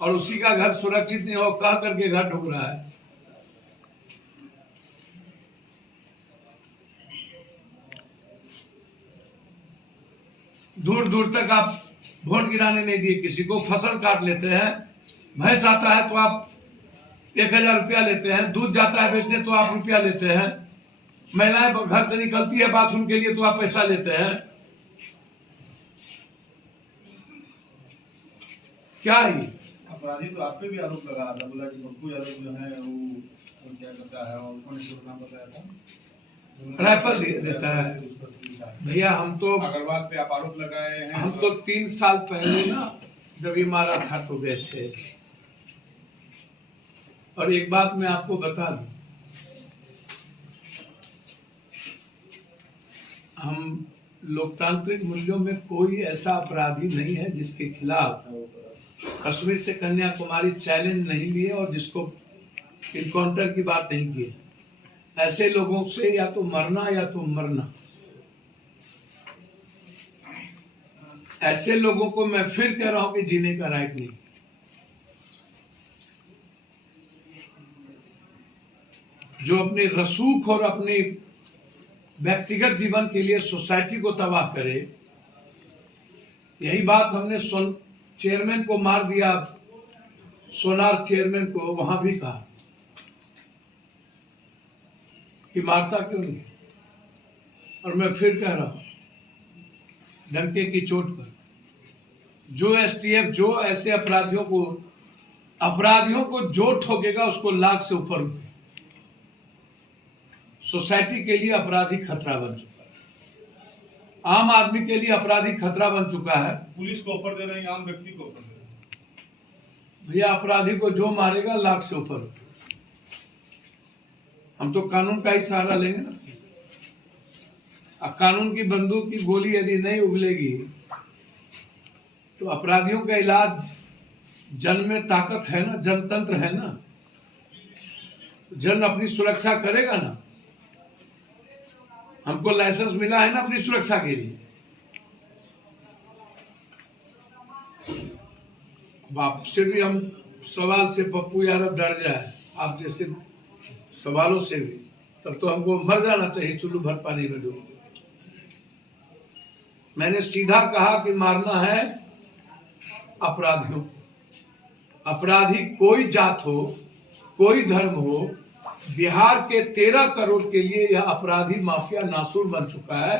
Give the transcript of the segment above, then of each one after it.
और उसी का घर सुरक्षित नहीं हो कह करके घर ढूंढ रहा है। दूर दूर तक आप वोट गिराने नहीं दिए किसी को। फसल काट लेते हैं, भैंस आता है तो आप 1000 रुपया लेते हैं, दूध जाता है बेचने तो आप रुपया लेते हैं, महिलाएं घर से निकलती है बाथरूम के लिए तो आप पैसा लेते हैं। क्या ही अपराधी तो आप पे भी आरोप लगा रहा था, बोला कि पप्पू यादव जो है वो क्या करता है, और उन्होंने शुभ नाम बताया था, राइफल देता है। भैया हम तो अग्रवाल पे आप आरोप लगाए हैं। हम तो 3 साल पहले ना जब ये मारा था तो गए थे। और एक बात मैं आपको बता दूं, हम लोकतांत्रिक मूल्यों में कोई ऐसा अपराधी नहीं है जिसके खिलाफ कश्मीर से कन्याकुमारी चैलेंज नहीं लिए और जिसको इनकाउंटर की बात नहीं की। ऐसे लोगों से या तो मरना या तो मरना। ऐसे लोगों को मैं फिर कह रहा हूं कि जीने का राइट नहीं। जो अपने रसूख और अपने व्यक्तिगत जीवन के लिए सोसाइटी को तबाह करे। यही बात हमने चेयरमैन को मार दिया, सोनार चेयरमैन को, वहां भी कहा कि मारता क्यों नहीं। और मैं फिर कह रहा हूं डंके की चोट पर, जो एसटीएफ जो ऐसे अपराधियों को जो ठोकेगा उसको लाख से ऊपर रुपए। सोसाइटी के लिए अपराधी खतरा बन चुका है, आम आदमी के लिए अपराधी खतरा बन चुका है। पुलिस को ऑफर दे रहे हैं, आम व्यक्ति को ऑफर दे रहे हैं। भैया अपराधी को जो मारेगा लाख से ऊपर। हम तो कानून का ही सहारा लेंगे ना। कानून की बंदूक की गोली यदि नहीं उगलेगी तो अपराधियों का इलाज, जन में ताकत है ना, जनतंत्र है ना, जन अपनी सुरक्षा करेगा ना। हमको लाइसेंस मिला है ना अपनी सुरक्षा के लिए। बाप से भी हम सवाल से पप्पू यादव डर जाए आप जैसे सवालों से भी, तब तो हमको मर जाना चाहिए चुल्लू भर पानी में डूब। मैंने सीधा कहा कि मारना है अपराधियों। अपराधी कोई जात हो, कोई धर्म हो, बिहार के 13 करोड़ के लिए यह अपराधी माफिया नासूर बन चुका है,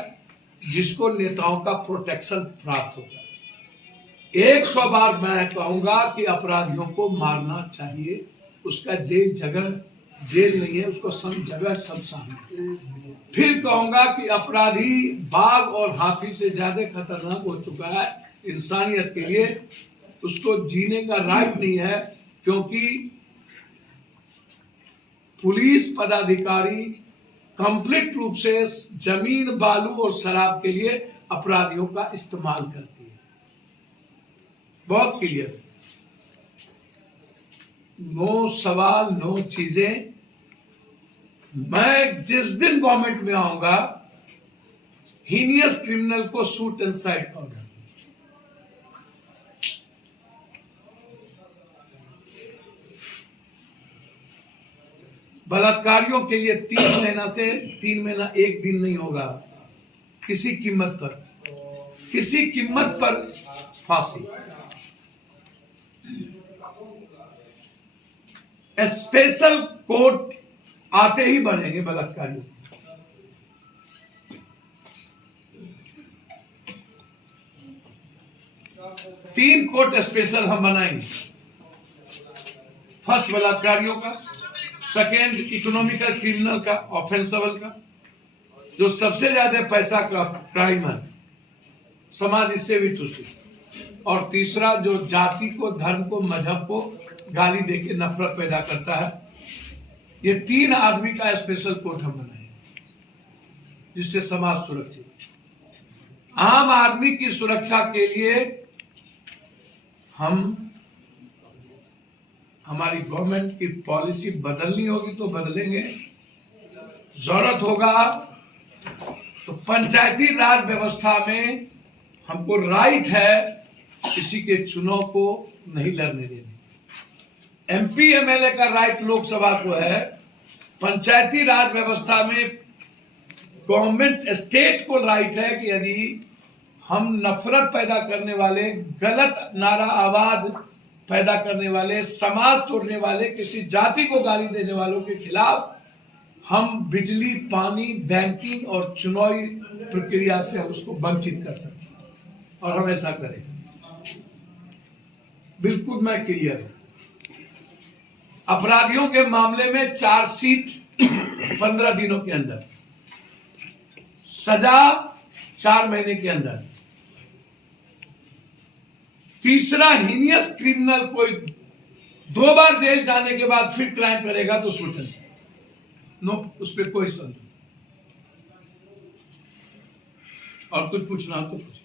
जिसको नेताओं का प्रोटेक्शन प्राप्त होगा। 100 बार मैं कहूंगा कि अपराधियों को मारना चाहिए। उसका जेल नहीं है, उसको जगह शमशान। फिर कहूंगा कि अपराधी बाघ और हाथी से ज्यादा खतरनाक हो चुका है इंसानियत के लिए। उसको जीने का राइट नहीं है, क्योंकि पुलिस पदाधिकारी कंप्लीट रूप से जमीन, बालू और शराब के लिए अपराधियों का इस्तेमाल करती है। बहुत क्लियर। नो सवाल, नो चीजें। मैं जिस दिन गवर्नमेंट में आऊंगा, हीनियस क्रिमिनल को शूट एंड साइट ऑर्डर। बलात्कारियों के लिए 3 महीना से 3 महीना 1 दिन नहीं होगा, किसी कीमत पर फांसी। स्पेशल कोर्ट आते ही बनेंगे बलात्कारियों। 3 कोर्ट स्पेशल हम बनाएंगे। फर्स्ट बलात्कारियों का, सेकेंड इकोनॉमिकल क्रिमिनल का, ऑफेंसिबल का, जो सबसे ज्यादा पैसा का क्राइम है, समाज इससे भी तुष्ट। और तीसरा जो जाति को, धर्म को, मजहब को गाली देके नफरत पैदा करता है। ये 3 आदमी का स्पेशल कोर्ट हम बनाएंगे, जिससे समाज सुरक्षित। आम आदमी की सुरक्षा के लिए हमारी गवर्नमेंट की पॉलिसी बदलनी होगी तो बदलेंगे। जरूरत होगा तो पंचायती राज व्यवस्था में हमको राइट है किसी के चुनाव को नहीं लड़ने देने। एमपी एमएलए का राइट लोकसभा को है, पंचायती राज व्यवस्था में गवर्नमेंट स्टेट को राइट है कि यदि हम नफरत पैदा करने वाले, गलत नारा आवाज पैदा करने वाले, समाज तोड़ने वाले, किसी जाति को गाली देने वालों के खिलाफ हम बिजली, पानी, बैंकिंग और चुनावी प्रक्रिया से हम उसको वंचित कर सकते हैं, और हम ऐसा करें। बिल्कुल मैं क्लियर हूं। अपराधियों के मामले में चार्जशीट 15 दिनों के अंदर, सजा 4 महीने के अंदर। तीसरा, हीनियस क्रिमिनल कोई 2 बार जेल जाने के बाद फिर क्राइम करेगा तो सूटन से नो, उस पर कोई संदेह। और कुछ पूछना तो पूछ।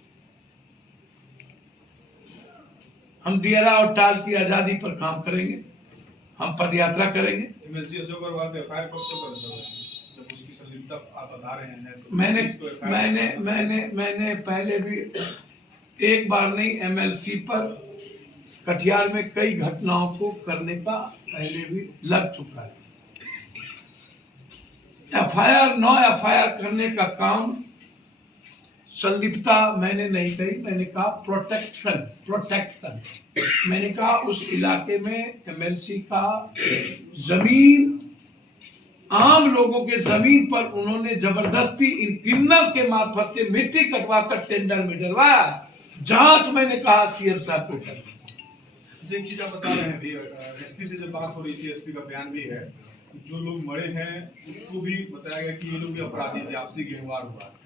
हम दियारा और टाल की आजादी पर काम करेंगे, हम पदयात्रा करेंगे। एमएलसी अशोक अग्रवाल पे एफआईआर कब से कर रहे हैं? जब उसकी संलिप्तता आप बता रहे हैं तो मैंने पहले भी एक बार नहीं, एमएलसी पर कटिहार में कई घटनाओं को करने का पहले भी लग चुका है। एफआईआर 9 एफआईआर करने का काम संलिप्तता मैंने नहीं कही, मैंने कहा प्रोटेक्शन। मैंने कहा उस इलाके में एमएलसी का जमीन, आम लोगों के जमीन पर उन्होंने जबरदस्ती इन क्रिमिनल के मार्फत से मिट्टी कटवा कर टेंडर में डलवाया। जांच मैंने कहा सीएम साहब को कर। एक चीज आप बता रहे हैं अभी, एसपी से जब बात हो रही थी, एसपी का बयान भी है, जो लोग मरे हैं उसको भी बताया गया कि ये लोग भी अपराधी थे, आपसी व्यवहार हुआ।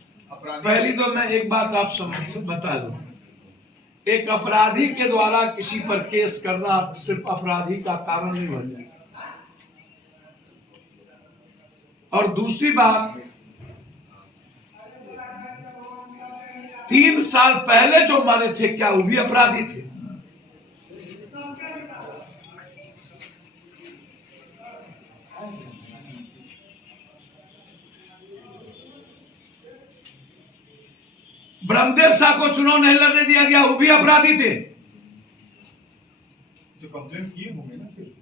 पहली तो मैं एक बात आप समझ बता दूं, एक अपराधी के द्वारा किसी पर केस करना सिर्फ अपराधी का कारण नहीं बन जाए। और दूसरी बात, 3 साल पहले जो मारे थे, क्या वो भी अपराधी थे? ब्रह्मदेव साहब को चुनाव नहीं लड़ने दिया गया, वो भी अपराधी थे। तो कंप्लेंट किए होंगे ना, फिर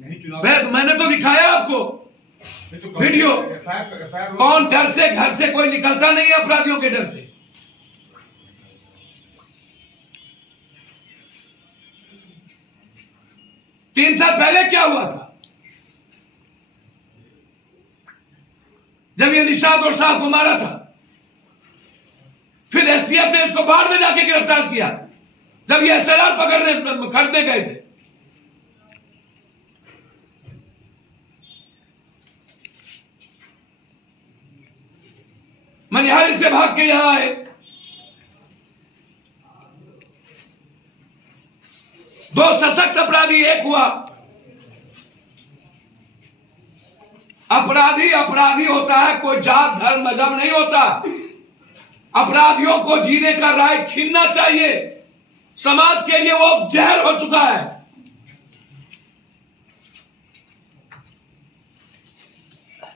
नहीं चुनाव। मैंने तो दिखाया आपको तो वीडियो। FIR कौन डर से, घर से कोई निकलता नहीं है अपराधियों के डर से। तीन साल पहले क्या हुआ था, जब ये निषाद और शाह को मारा था? फिर एसटीएफ ने इसको बाढ़ में जाके गिरफ्तार किया, जब ये SLR खरीदने गए थे। मनिहारी से भाग के यहां आए। 2 सशक्त अपराधी एक हुआ। अपराधी होता है, कोई जात धर्म मजहब नहीं होता। अपराधियों को जीने का राइट छीनना चाहिए। समाज के लिए वो जहर हो चुका है।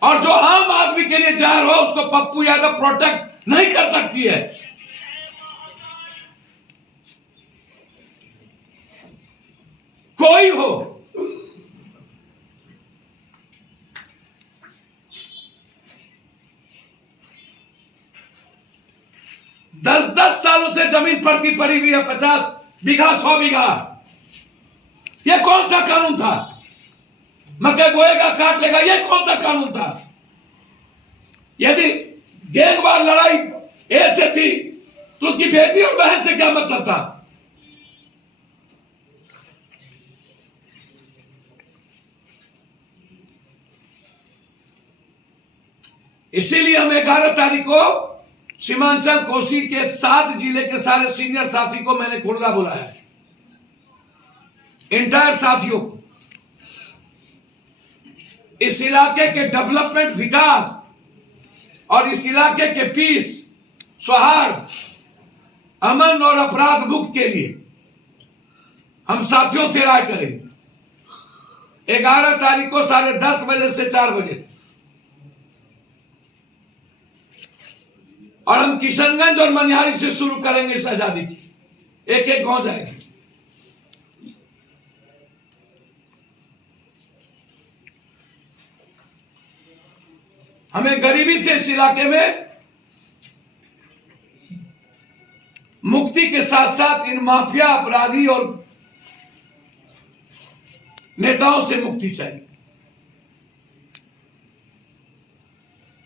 और जो आम आदमी के लिए जहर हो, उसको पप्पू यादव प्रोटेक्ट नहीं कर सकती है। कोई हो, दस सालों से जमीन पड़ी हुई है, 50 बीघा 100 बीघा। यह कौन सा कानून था? मकई बोएगा काट लेगा, यह कौन सा कानून था? यदि गैंगवार लड़ाई ऐसे थी तो उसकी बेटी और बहन से क्या मतलब था? इसीलिए हम 11 तारीख को सीमांचल कोसी के 7 जिले के सारे सीनियर साथी को मैंने खुर्दा बुलाया है, इंटायर साथियों को। इस इलाके के डेवलपमेंट, विकास और इस इलाके के पीस, सौहार्द, अमन और अपराध मुक्त के लिए हम साथियों से राय करेंगे। 11 तारीख को 10:30 बजे से 4 बजे, और हम किशनगंज और मनिहारी से शुरू करेंगे इस आजादी की। एक एक गांव जाएंगे। हमें गरीबी से इस इलाके में मुक्ति के साथ साथ इन माफिया अपराधी और नेताओं से मुक्ति चाहिए,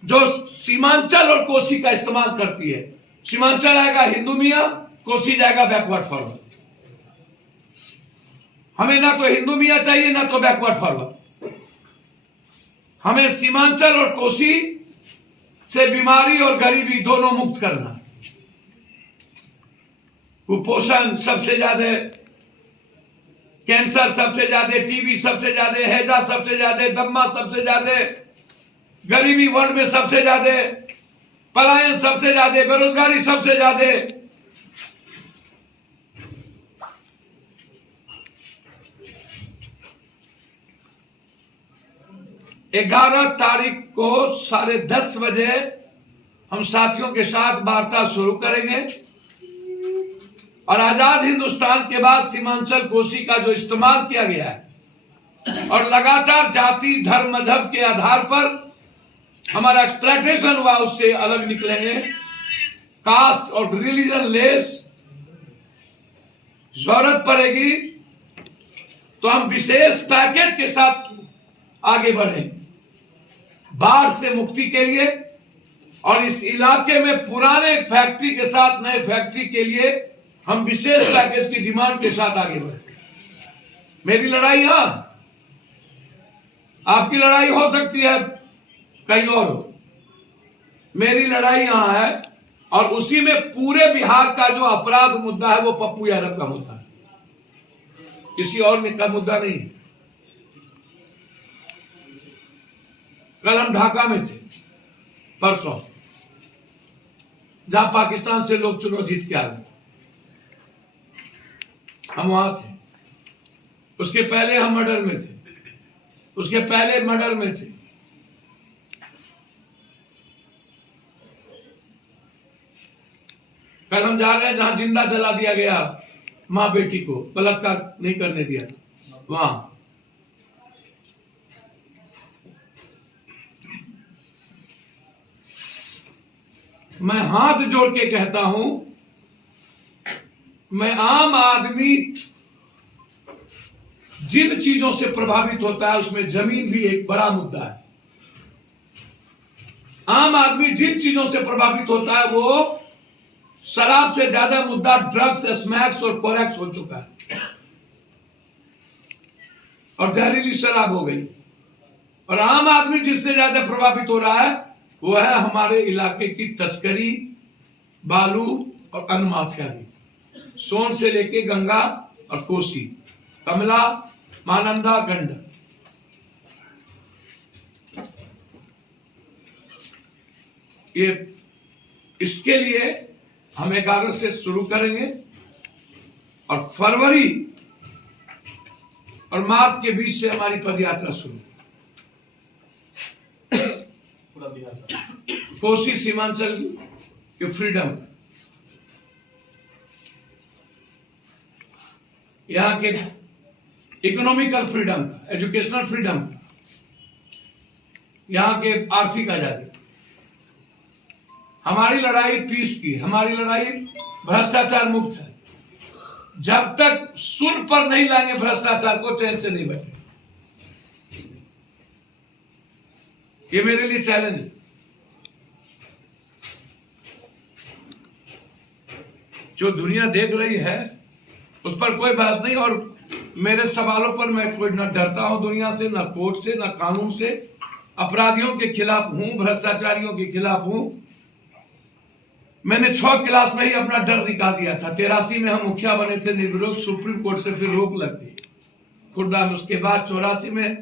जो सीमांचल और कोसी का इस्तेमाल करती है। सीमांचल आएगा हिंदू मियां, कोसी जाएगा बैकवर्ड फॉरवर्ड। हमें ना तो हिंदू मियां चाहिए ना तो बैकवर्ड फॉरवर्ड। हमें सीमांचल और कोसी से बीमारी और गरीबी दोनों मुक्त करना। कुपोषण सबसे ज्यादा, कैंसर सबसे ज्यादा, टीबी सबसे ज्यादा, हैजा सबसे ज्यादा, दम्मा सबसे ज्यादा, गरीबी वर्ल्ड में सबसे ज्यादा, पलायन सबसे ज्यादा, बेरोजगारी सबसे ज्यादा। 11 तारीख को 10:30 बजे हम साथियों के साथ वार्ता शुरू करेंगे और आजाद हिंदुस्तान के बाद सीमांचल कोसी का जो इस्तेमाल किया गया है और लगातार जाति धर्म मजहब के आधार पर हमारा एक्सप्लॉयटेशन हुआ, उससे अलग निकलेंगे। कास्ट और रिलीजन लेस जरूरत पड़ेगी तो हम विशेष पैकेज के साथ आगे बढ़ेंगे बाढ़ से मुक्ति के लिए, और इस इलाके में पुराने फैक्ट्री के साथ नए फैक्ट्री के लिए हम विशेष पैकेज की डिमांड के साथ आगे बढ़ेंगे। मेरी लड़ाई यहां, आपकी लड़ाई हो सकती है कहीं और हो, मेरी लड़ाई यहां है। और उसी में पूरे बिहार का जो अपराध मुद्दा है वो पप्पू यादव का मुद्दा है, किसी और का मुद्दा नहीं। कल हम ढाका में थे, परसों, जहां पाकिस्तान से लोग चुनाव जीत के आ गए, हम वहां थे। उसके पहले हम मर्डर में थे, उसके पहले मर्डर में थे। कल हम जा रहे हैं जहां जिंदा जला दिया गया मां बेटी को, बलात्कार नहीं करने दिया, वहां। मैं हाथ जोड़ के कहता हूं, मैं आम आदमी जिन चीजों से प्रभावित होता है उसमें जमीन भी एक बड़ा मुद्दा है। आम आदमी जिन चीजों से प्रभावित होता है वो शराब से ज्यादा मुद्दा ड्रग्स, स्मैक्स और कोरेक्स हो चुका है, और जहरीली शराब हो गई। और आम आदमी जिससे ज्यादा प्रभावित हो रहा है वो है हमारे इलाके की तस्करी, बालू और अन्य माफिया भी, सोन से लेके गंगा और कोसी, कमला, महानंदा, गंडक। ये इसके लिए हम 11 से शुरू करेंगे और फरवरी और मार्च के बीच से हमारी पदयात्रा शुरू। पूरा बिहार कोसी सीमांचल की फ्रीडम, यहाँ के इकोनॉमिकल फ्रीडम का, एजुकेशनल फ्रीडम का, यहाँ के आर्थिक आजादी। हमारी लड़ाई पीस की, हमारी लड़ाई भ्रष्टाचार मुक्त है। जब तक सुन पर नहीं लाएंगे भ्रष्टाचार को, चैन से नहीं बैठे। ये मेरे लिए चैलेंज है। जो दुनिया देख रही है उस पर कोई बहस नहीं, और मेरे सवालों पर मैं कोई न डरता हूं दुनिया से, न कोर्ट से, न कानून से। अपराधियों के खिलाफ हूं, भ्रष्टाचारियों के खिलाफ हूं। मैंने 6 क्लास में ही अपना डर निकाल दिया था। 83 में हम मुखिया बने थे निर्विरोध, सुप्रीम कोर्ट से फिर रोक लग गई खुर्दा में। उसके बाद 84 में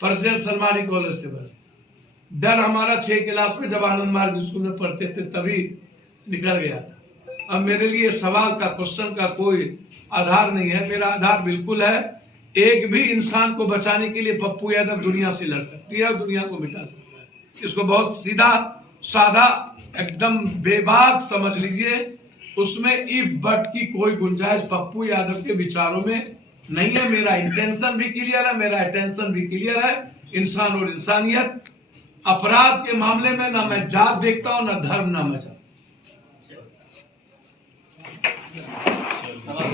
प्रेसिडेंट सलमानी कॉलेज से बने। डर हमारा 6 क्लास में जब आनंद मार्ग स्कूल में पढ़ते थे तभी निकल गया था। अब मेरे लिए सवाल का, क्वेश्चन का कोई आधार नहीं है। मेरा आधार बिल्कुल है, एक भी इंसान को बचाने के लिए पप्पू यादव दुनिया से लड़ सकती है और दुनिया को मिटा सकता है। इसको बहुत सीधा साधा एकदम बेबाक समझ लीजिए। उसमें इफ बट की कोई गुंजाइश पप्पू यादव के विचारों में नहीं है। मेरा इंटेंशन भी क्लियर है, मेरा अटेंशन भी क्लियर है। इंसान और इंसानियत, अपराध के मामले में ना मैं जात देखता हूं, ना धर्म, ना मजहब। सवाल